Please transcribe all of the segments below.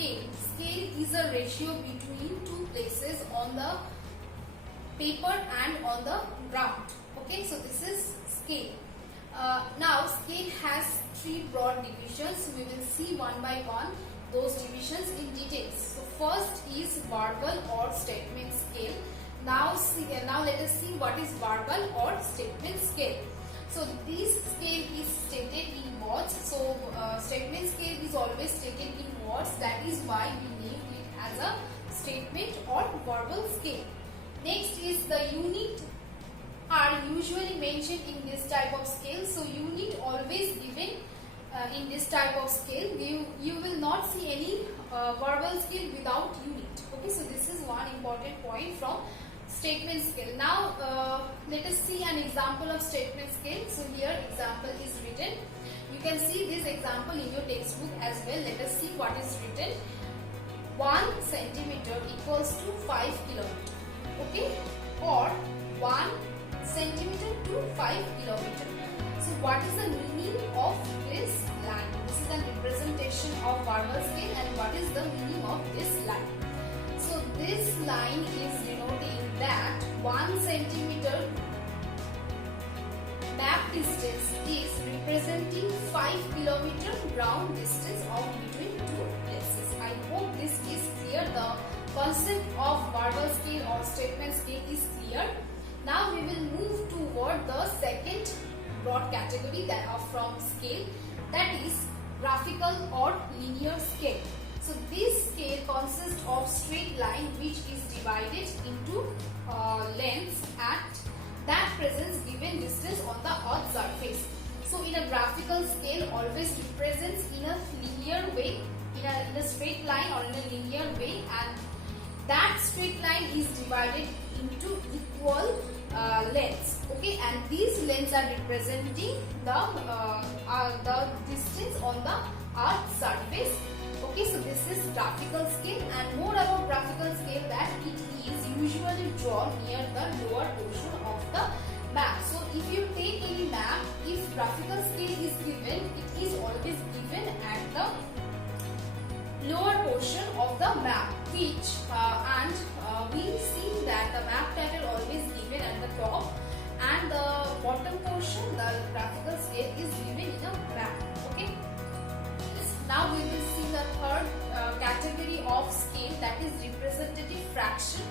scale. Scale is a ratio between two places on the paper and on the ground. Okay, so this is scale. Now scale has three broad divisions. We will see one by one those divisions in details. So first is verbal or statement scale. Now let us see what is verbal or statement scale. So this scale is stated in words. So statement scale is always stated in words. That is why we named it as a statement or verbal scale. Next is the unit are usually mentioned in this type of scale. So unit always given in this type of scale. You will not see any verbal scale without unit. Okay, so this is one important point from statement scale. Now let us see an example of statement scale. So here example is written. You can see this example in your textbook as well. Let us see what is written. 1 centimeter equals to 5 kilometer. Okay, or 1 centimeter to 5 kilometer. So what is the meaning of this line? This is a representation of verbal scale, and what is the meaning of this line? So this line is denoting that 1 centimeter map distance is representing 5 kilometer ground distance of between two places. I hope this is clear. The concept of verbal scale or statement scale is clear. Now we will move toward the second broad category that are from scale, that is graphical or linear scale. So this scale consists of straight line which is divided into lengths at that presents given distance on the earth's surface. So in a graphical scale always represents in a linear way, in a straight line or in a linear way, and that straight line is divided into equal lengths. Okay, and these lengths are representing the distance on the earth's surface. Okay, so this is graphical scale, and more about graphical scale that it is usually drawn near the lower portion of the map. So if you take any map, if graphical scale is given, it is always given at the lower portion of the map, which we see that the map title always given at the top, and the bottom portion, the graphical scale, is given in a map. Okay. Now we will see the third category of scale, that is representative fraction.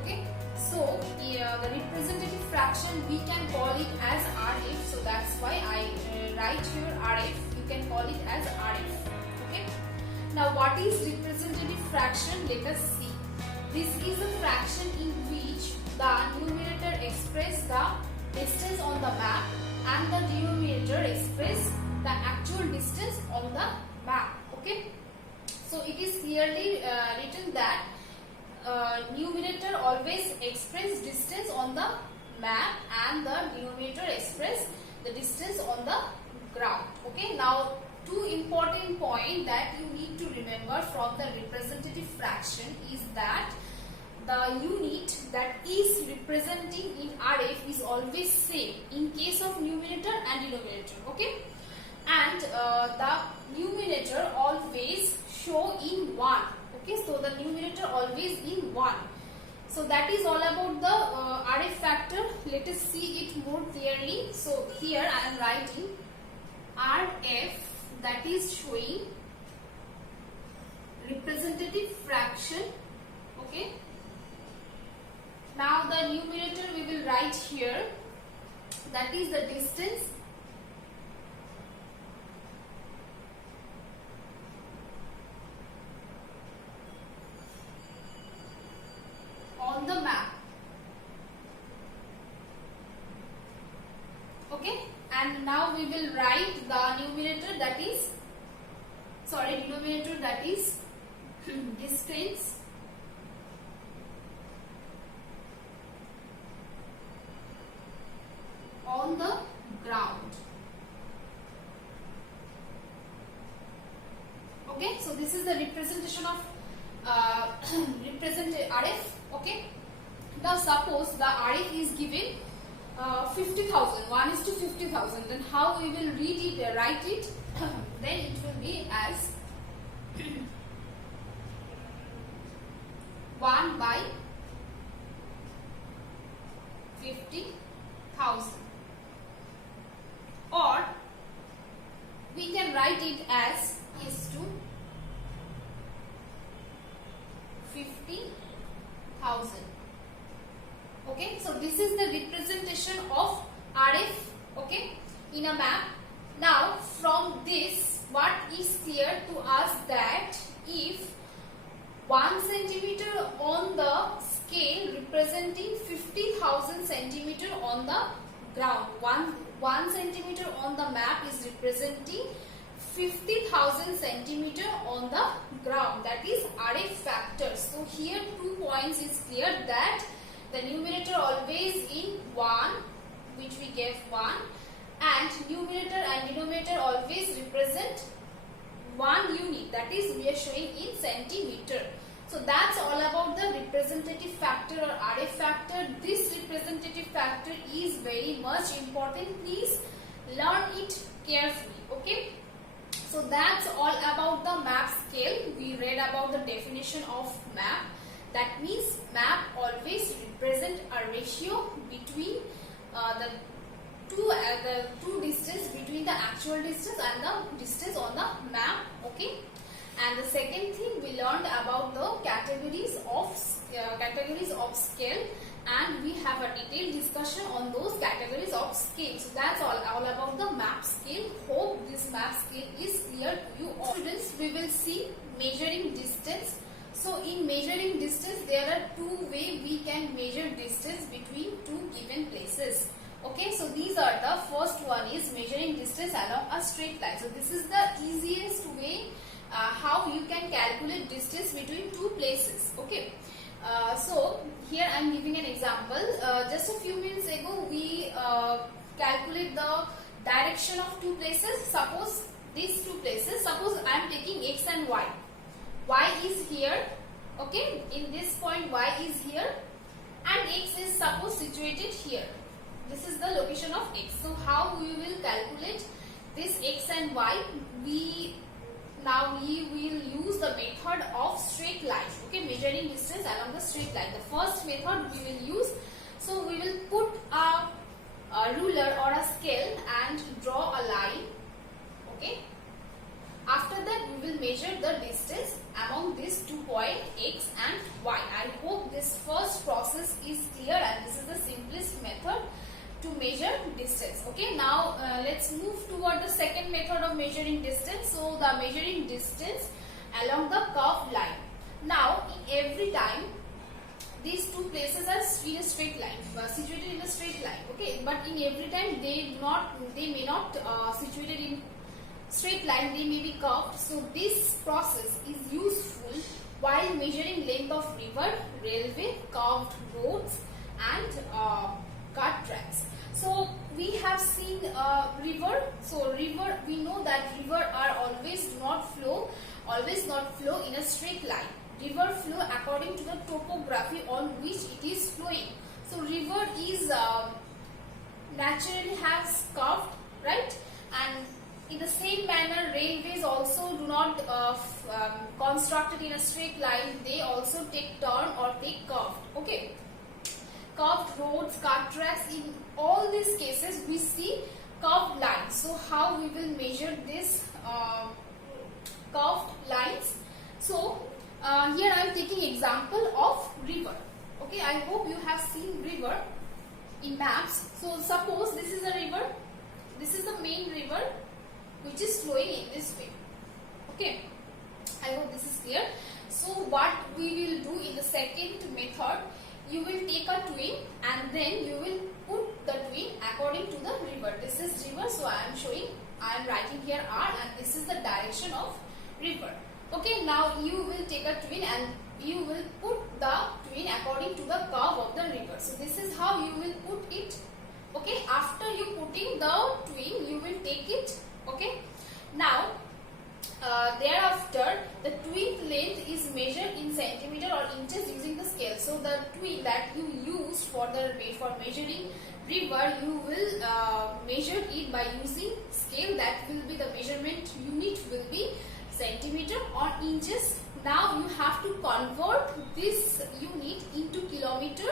Okay. So the representative fraction we can call it as RF. So that's why I write here RF. You can call it as RF. Okay. Now what is representative fraction? Let us see. This is a fraction in which the numerator expresses the distance on the map and the denominator expresses the actual distance on the map. Okay. So it is clearly written that numerator always express distance on the map and the denominator express the distance on the ground. Okay. Now two important points that you need to remember from the representative fraction is that the unit that is representing in RF is always same in case of numerator and denominator. Okay, and the numerator always show in 1. Okay, so the numerator always in 1. So that is all about the RF factor. Let us see it more clearly. So here I am writing RF, that is showing representative fraction. Okay. Now the numerator we will write here, that is the distance on the map. Okay, and now we will write the numerator, that is denominator, that is distance on the ground. Okay, so this is the representation of RF. Okay, now suppose the RF is given 50,000, 1:50,000, then how we will write it? Then it will be as by 50,000, or we can write it as is to 50,000. Okay, so this is the representation of RF, okay, in a map. Now from this, what is clear to us that if 1 centimeter on the scale representing 50,000 centimeter on the ground, 1 centimeter on the map is representing 50,000 centimeter on the ground, that is RF factor. So here 2 points is clear, that the numerator always in 1, which we gave 1, and numerator and denominator always represent 1 unit, that is we are showing in centimeter. So that's all about the representative factor or RF factor. This representative factor is very much important. Please learn it carefully. Okay. So that's all about the map scale. We read about the definition of map. That means map always represent a ratio between the two distance between the actual distance and the distance on the map. Okay. And the second thing, we learned about the categories of scale, and we have a detailed discussion on those categories of scale. So that's all about the map scale. Hope this map scale is clear to you all. Students, we will see measuring distance. So in measuring distance, there are 2 ways we can measure distance between 2 given places. Okay, so these are the first one is measuring distance along a straight line. So this is the easiest way how you can calculate distance between 2 places. Okay, so here I am giving an example. Just a few minutes ago we calculate the direction of 2 places. Suppose these 2 places, suppose I am taking x and y. Y is here, okay, in this point y is here, and x is suppose situated here. This is the location of x. So how we will calculate this x and y? We will use the method of straight line. Okay, measuring distance along the straight line. The first method we will use. So we will put a ruler or a scale and draw a line. Okay. After that, we will measure the distance among these 2 points x and y. I hope this first process is clear, and this is the simplest method to measure distance. Okay, now let's move toward the second method of measuring distance. So the measuring distance along the curved line. Now every time these 2 places are in a straight line, situated in a straight line. Okay, but in every time they may not situated in straight line, they may be curved. So this process is useful while measuring length of river, railway, curved roads, and cart tracks. So we have seen river. So river, we know that river are always not flow in a straight line. River flow according to the topography on which it is flowing. So river is naturally has curved, right? And in the same manner, railways also do not constructed in a straight line. They also take turn or take curved. Okay. Curved roads, cart tracks, in all these cases we see curved lines. So how we will measure this curved lines? So here I am taking example of river. Okay, I hope you have seen river in maps. So suppose this is a river. This is the main river which is flowing in this way. Okay, I hope this is clear. So what we will do in the second method, you will take a twin and then you will put the twin according to the river. This is river, so I am writing here R, and this is the direction of river. Okay, now you will take a twin and you will put the twin according to the curve of the river. So this is how you will put it. Okay, after you putting the twin, you will take it. Okay, now thereafter the twin length is measured in centimeter or inches using the scale. So the twin that you use for measuring river, you will measure it by using scale. That will be the measurement unit will be centimeter or inches. Now you have to convert this unit into kilometer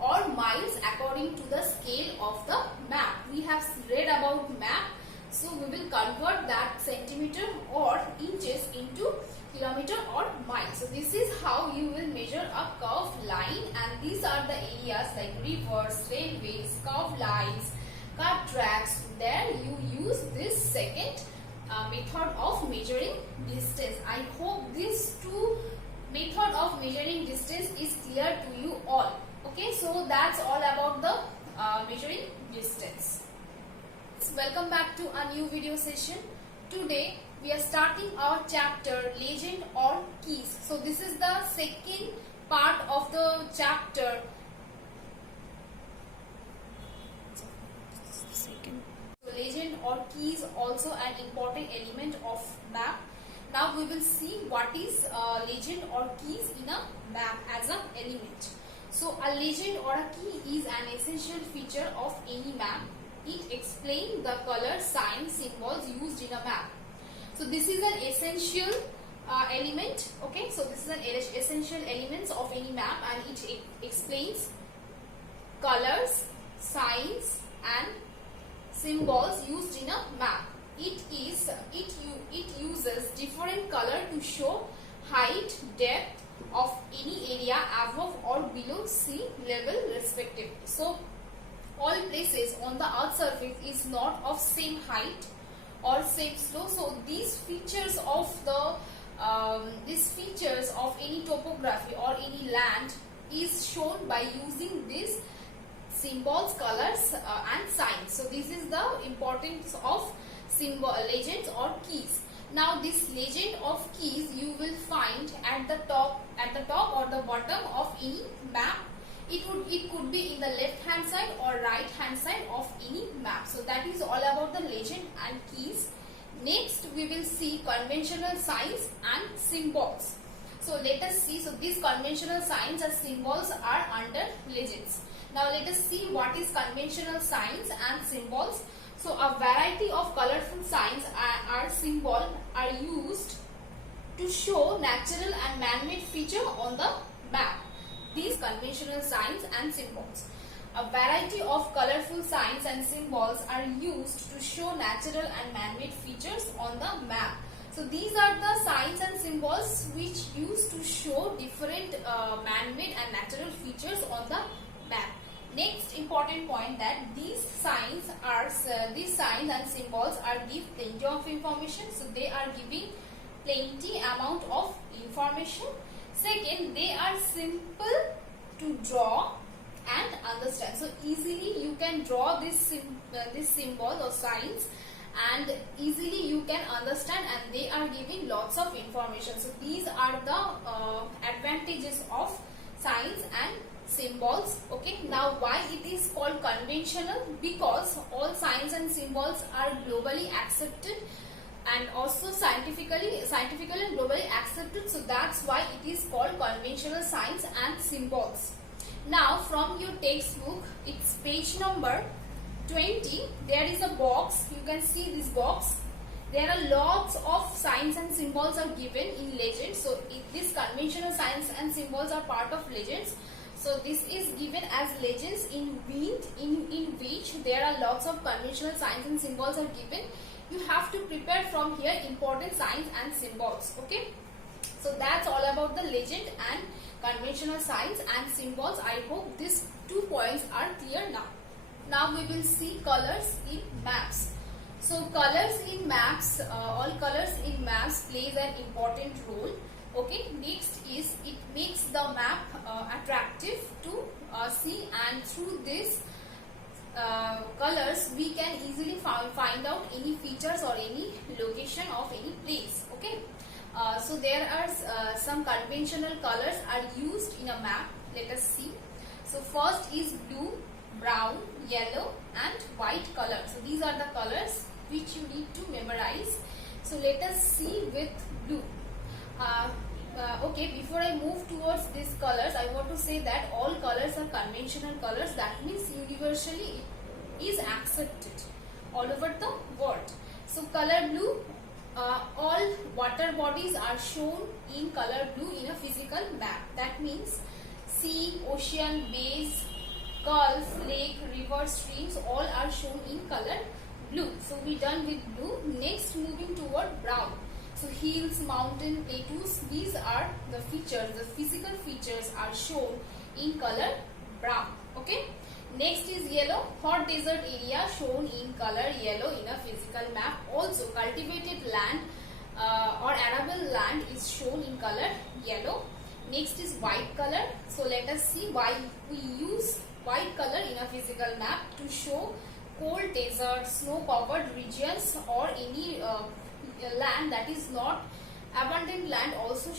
or miles according to the scale of the map. We have read about map, so we will convert that centimeter or inches into kilometer or miles. So this is how you will measure a curved line, and these are the areas like rivers, railways, curved lines, car tracks. There you use this second method of measuring distance. I hope these two method of measuring distance is clear to you all. Okay, so that's all about the measuring distance. Welcome back to a new video session. Today we are starting our chapter legend or keys. So this is the second part of the chapter. So legend or keys also an important element of map. Now we will see what is legend or keys in a map as an element. So a legend or a key is an essential feature of any map. It explains the color, signs, symbols used in a map. So this is an essential element. Okay, so this is an essential elements of any map, and it explains colors, signs, and symbols used in a map. It uses different color to show height, depth of any area above or below sea level respectively. So all places on the earth surface is not of same height or same slope. So these features of any topography or any land is shown by using these symbols, colors, and signs. So this is the importance of symbol, legends or keys. Now this legend of keys you will find at the top or the bottom of any map. It could be in the left hand side or right hand side of any map. So that is all about the legend and keys. Next we will see conventional signs and symbols. So let us see. So these conventional signs and symbols are under legends. Now let us see what is conventional signs and symbols. So a variety of colorful signs or symbols are used to show natural and man-made feature on the map. These conventional signs and symbols. A variety of colorful signs and symbols are used to show natural and man-made features on the map. So these are the signs and symbols which used to show different man-made and natural features on the map. Next important point that these signs and symbols are give plenty of information. So they are giving plenty amount of information. Second, they are simple to draw and understand. So easily you can draw this symbol or signs, and easily you can understand, and they are giving lots of information. So these are the advantages of signs and symbols. Okay, now why it is called conventional? Because all signs and symbols are globally accepted and also scientifically and globally accepted. So that's why it is called conventional signs and symbols. Now from your textbook, it's page number 20. There is a box. You can see this box. There are lots of signs and symbols are given in legends. So these conventional signs and symbols are part of legends. So this is given as legends in which there are lots of conventional signs and symbols are given. You have to prepare from here important signs and symbols. Okay, so that's all about the legend and conventional signs and symbols. I hope these 2 points are clear now. Now we will see colors in maps. So colors in maps, all colors in maps plays an important role. Okay, next is it makes the map attractive to see, and through this colors we can easily find out any features or any location of any place. Okay, so there are some conventional colors are used in a map. Let us see. So first is blue, brown, yellow and white color. So these are the colors which you need to memorize. So let us see with blue. Okay, before I move towards these colors, I want to say that all colors are conventional colors. That means universally it is accepted all over the world. So color blue all water bodies are shown in color blue in a physical map. That means sea, ocean, bays, gulf, lake, river, streams all are shown in color blue. So we done with blue. Next, moving toward brown. So hills, mountain, plateaus, these are the features, the physical features are shown in color brown. Okay. Next is yellow. Hot desert area shown in color yellow in a physical map. Also cultivated land or arable land is shown in color yellow. Next is white color. So let us see why we use white color in a physical map to show cold desert, snow covered regions or any land that is not abundant land also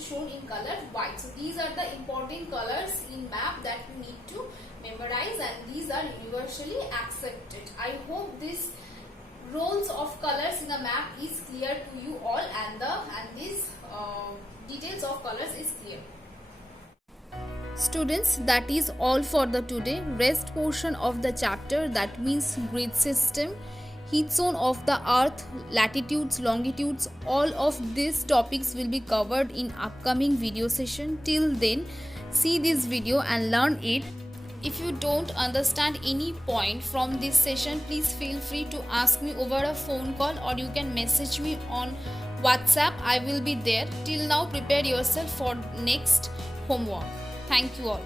shown in color white. So these are the important colors in map that you need to memorize, and these are universally accepted. I hope this roles of colors in a map is clear to you all, and these details of colors is clear. Students, that is all for the today. Rest portion of the chapter, that means grid system, heat zone of the earth, latitudes, longitudes, all of these topics will be covered in upcoming video session. Till then, see this video and learn it. If you don't understand any point from this session, please feel free to ask me over a phone call, or you can message me on WhatsApp. I will be there. Till now, prepare yourself for next homework. Thank you all.